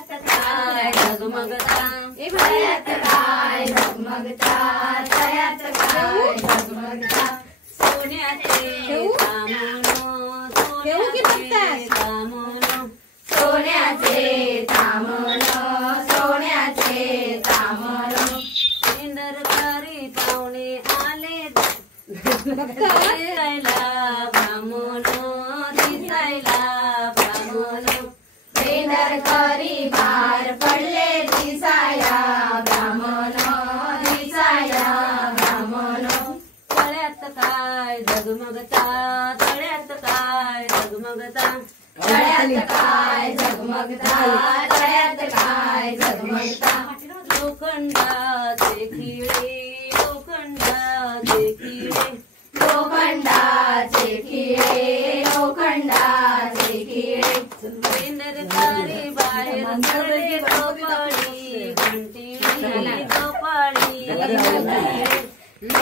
तळ्यात काय झगमगता तळ्यात काय झगमगता तळ्यात काय झगमगता सोन्याचे तांबूळ सोन्याचे तांबूळ सोन्याचे तांबूळ सोन्याचे तांबूळ इंदरकारी पाहुणे आले दिसायला ब्राह्मण दिसायला ब्राह्मण इंदरकारी बाहेर पडले दिसाया ब्राह्मण दिसाया ब्राह्मण तळ्यात काय झगमगता तळ्यात काय झगमगता तळ्यात काय झगमगता तळ्यात काय झगमगता लोखंडाचे खिळे लोखंडाचे खिळे लोखंडाचे खिळे लोखंडाचे खिळे इंदरकारी बाहेर पडले गोपाळी घंटिळी गोपाळी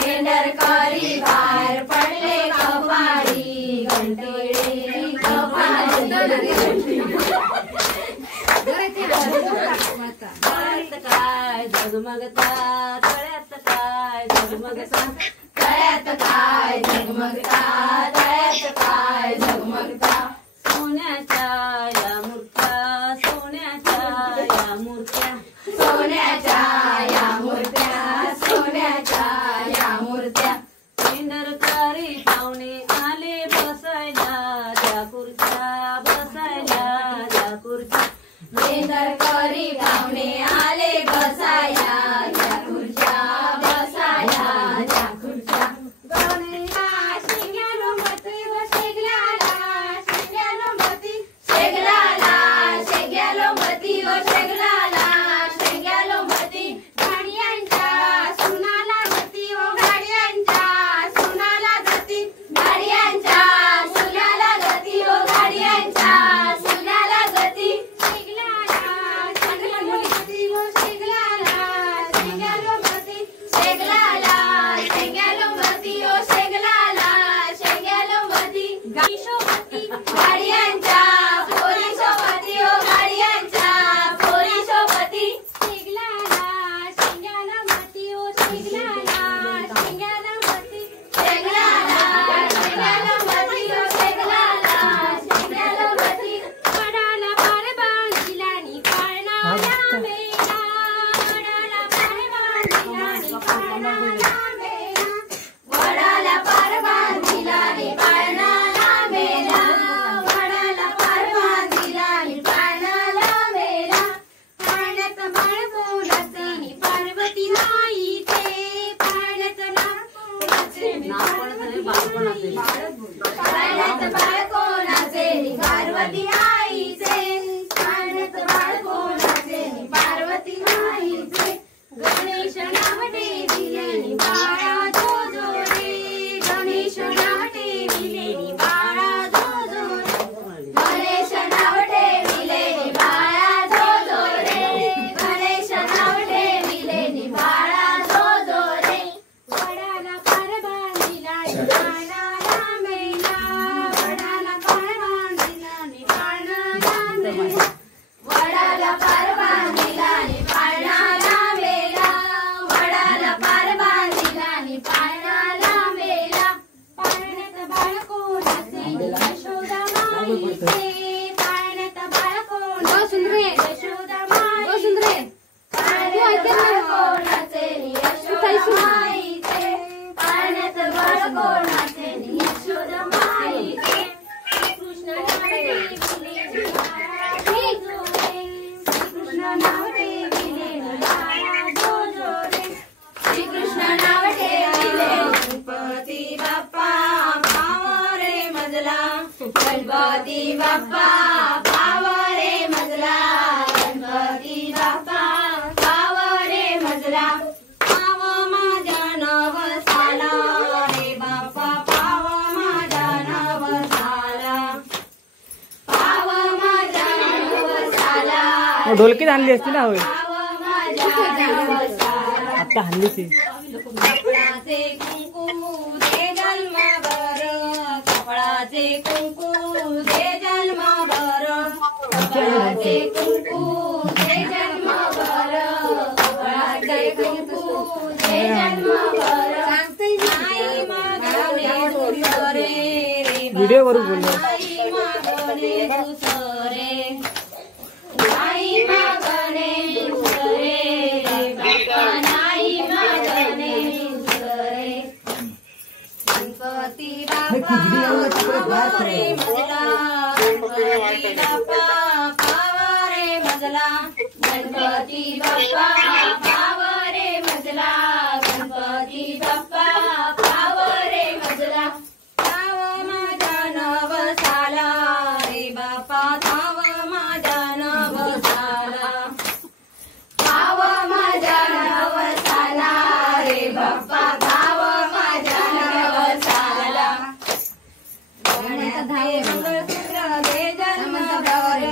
इंदरकारी बाहेर पडले गोपाळी घंटिळी गोपाळी तळ्यात काय झगमगता तळ्यात काय झगमगता तळ्यात काय झगमगता तळ्यात काय झगमगता सोन्याच्या या मूर्त्या सोन्याच्या या मूर्त्या सोन्याच्या या मूर्त्या सोन्याच्या या मूर्त्या इंदरकारी पाहुणे आले बसायला त्या खुर्च्या बसायला त्या खुर्च्या इंदरकारी पाहुणे आले बसायला त्या खुर्च्या बसायला त्या खुर्च्या गणेशा शेग्यालो मती व शेगलाला शेग्यालो मती शेगलाला शेग्यालो मती व शेगलाला शेग्यालो मती गाड्यांच्या सुनाला गती व गाड्यांच्या सुनाला गती गाड्यांच्या सुनाला गती व गाड्यांच्या सुनाला गती शेगलाला शेग्यालो मती व शेगलाला शेग्यालो मती शेगलाला शेग्यालो मती व शेगलाला शेग्यालो मती गाडीशोबती गाड्यांच्या पोरीशोबती व गाड्यांच्या पोरीशोबती शेगलाला शेग्यालो मती व शेगलाला शेग्यालो मती शेगलाला शेग्यालो मती व शेगलाला शेग्यालो मती वडाला पार बांधिला नि पाळणाला मेला वडाला पार बांधिला नि पाळणाला मेला वडाला पार बांधिला नि पाळणाला मेला वडाला पार बांधिला नि पाळणाला मेला पाळण्यात बाळ कोणाचे नि पार्वती माईचे पाळण्यात कोणाचे नि पार्वती पाळण्यात बाळ कोणाचे नि पार्वती आईचे पाळण्यात बाळ कोणाचे नि पार्वती माईचे गणेश नाव ठेविले नि बाळा जो जो रे गणेश नाव ठेविले नि बाळा जो जो रे गणेश नाव ठेविले नि बाळा जो जो रे गणेश नाव ठेविले नि बाळा जो जो रे वडाला पार बांधिला नि पाळणाला मेला वडाला पार बांधिला नि पाळणाला मेला वडाला पार बांधिला नि पाळणाला मेला वडाला पार बांधिला नि पाळणाला मेला पाळण्यात बाळ कोणाचे नि यशोदा माईचे पाळण्यात बाळ कोणाचे यशोदा माईचे पाळण्यात बाळ कोणाचे नि यशोदा माईचे पाळण्यात बाळ कोणाचे नि यशोदा माईचे कृष्ण नाव ठेविले नि बाळा जो जो रे कृष्ण नाव ठेविले नि बाळा जो जो रे श्रीकृष्ण नाव ठेविले गणपती बाप्पा पाव रे मजला गणपती बाप्पा पाव रे मजला गणपती बाप्पा पाव रे मजला पाव माझ्या नवसाला रे बाप्पा पाव माझ्या नवसाला पाव माझ्या नवसाला ढोलकी आणली असती ना होय पाव माझ्या नवसाला आता हल्ली ती कपडाचे कुंकू दे जन्मभर कपडाचे कुंकू दे जन्मभर कमळाचे कुंकू ते जन्मभर कमळाचे कुंकू ते जन्मभर आई मागणे दुसरे रे व्हिडिओ करू बोललो आई मागणे दुसरे आई मागणे दुसरे रे बाप्पा नाही मागणे दुसरे गणपती बाप्पा पावा रे मजला गणपती बाप्पा पावा रे मजला गणपती बाप्पा पावा रे मजला गणपती बाप्पा पावा रे मजला थाव माझ्या नवसाला रे बाप्पा थाव माझ्या नवसाला थाव माझ्या नवसाला रे बाप्पा थाव माझ्या नवसाला गळ्यातले मंगळसूत्र दे जन्मभर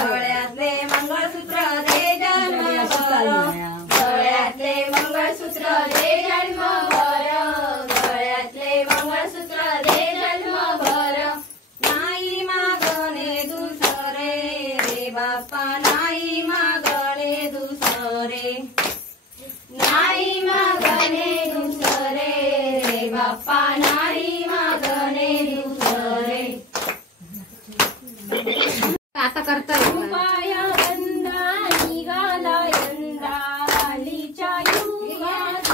गळ्यातले मंगळसूत्र दे जन्मभर गळ्यातले मंगळसूत्र दे जन्मभर गळ्यातले मंगळसूत्र दे जन्मभर नाही मागणे दुसरे रे बाप्पा नाही मागणे दुसरे नाही मागणे दुसरे रे बाप्पा नाही मागणे दुसरे आता करतोय कृपया वंदा निघाला यंदा हल्लीच्या युगात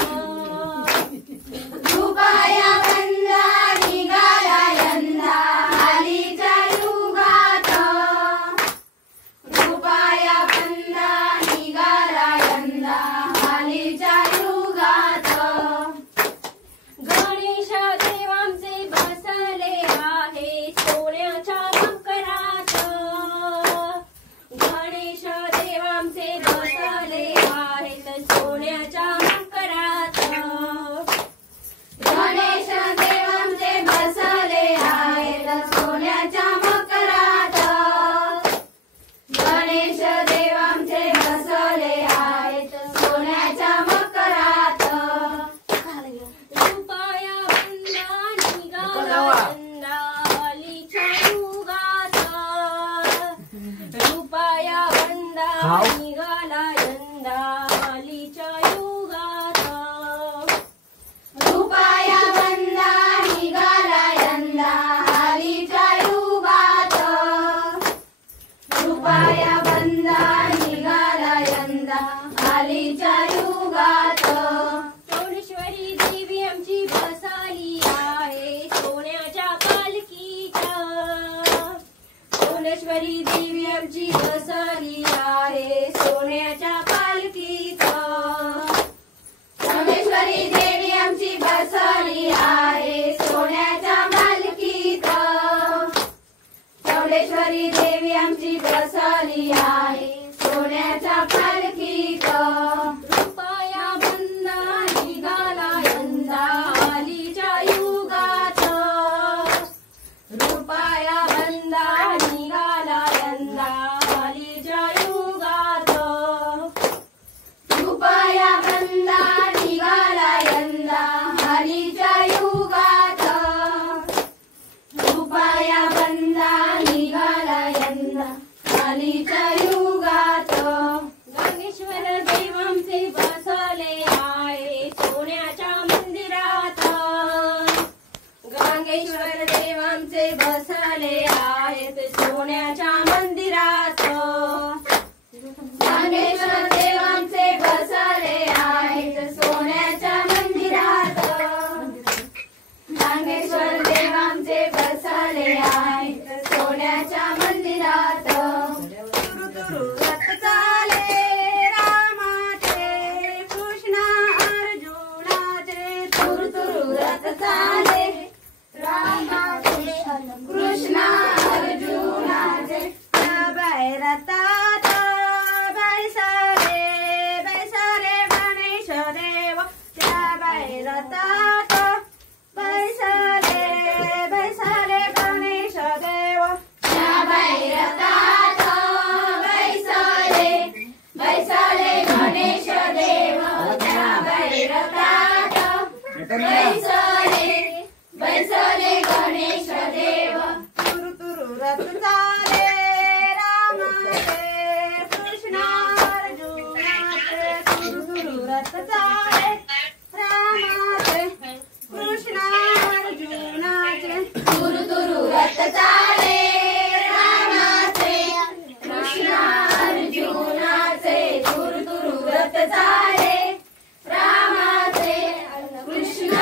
कृपया वंदा निघाला यंदा हल्लीच्या युगात कृपया वंदा निघाला यंदा हल्लीच्या युगात गणेश देवांचे बसले आहे सोन्याच्या मकरात गणेश देवांचे बसले आहेत सोन्याच्या मकरात गणेश देवांचे बसले आहेत सोन्याच्या मकरात गणेश देवांचे बसले आहेत सोन्याच्या मकरात रुपया वंदा निघाला यंदा हल्लीच्या युगात रुपया वंदा निघाला यंदा हल्लीच्या युगात रुपया वंदा निघाला यंदा हल्लीच्या युगात रुपया वंदा निघाला यंदा हल्लीच्या युगात चौडेश्वरी देवी आमची बसाली आहे सोन्याच्या पालखीच्या चौडेश्वरी देवी आमची बसाली आहे रथ चाले रामाचे कृष्ण अर्जुनाचे तुरु तुरु रथ चाले रामाचे कृष्ण अर्जुनाचे तुरु तुरु रथ चाले रामाचे कृष्ण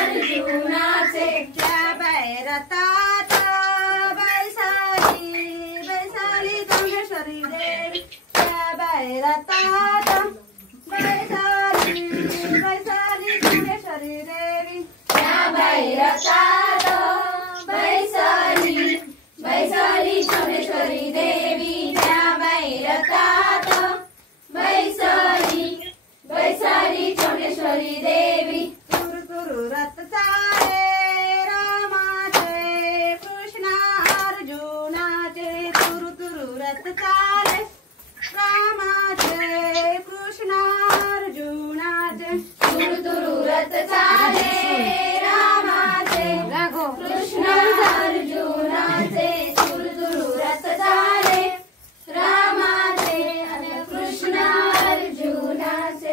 अर्जुनाचे त्या बैरतात बैसाली बैसाली चामुंडेश्वरी देवी त्या बैरतात बैसाली बैसाली चामुंडेश्वरी देवी त्या बैरतात बैसाली बैसाली चामुंडेश्वरी देवी त्या बैरतात बैसाली बैसाली चामुंडेश्वरी देवी तुरु तुरु रथ चाले रामाचे कृष्ण अर्जुनाचे तुरु तुरु रथ चाले रामाचे कृष्ण अर्जुनाचे तुरु तुरु रथ चाले रामाचे कृष्ण अर्जुनाचे तुरु तुरु रथ चाले रामाचे कृष्ण अर्जुनाचे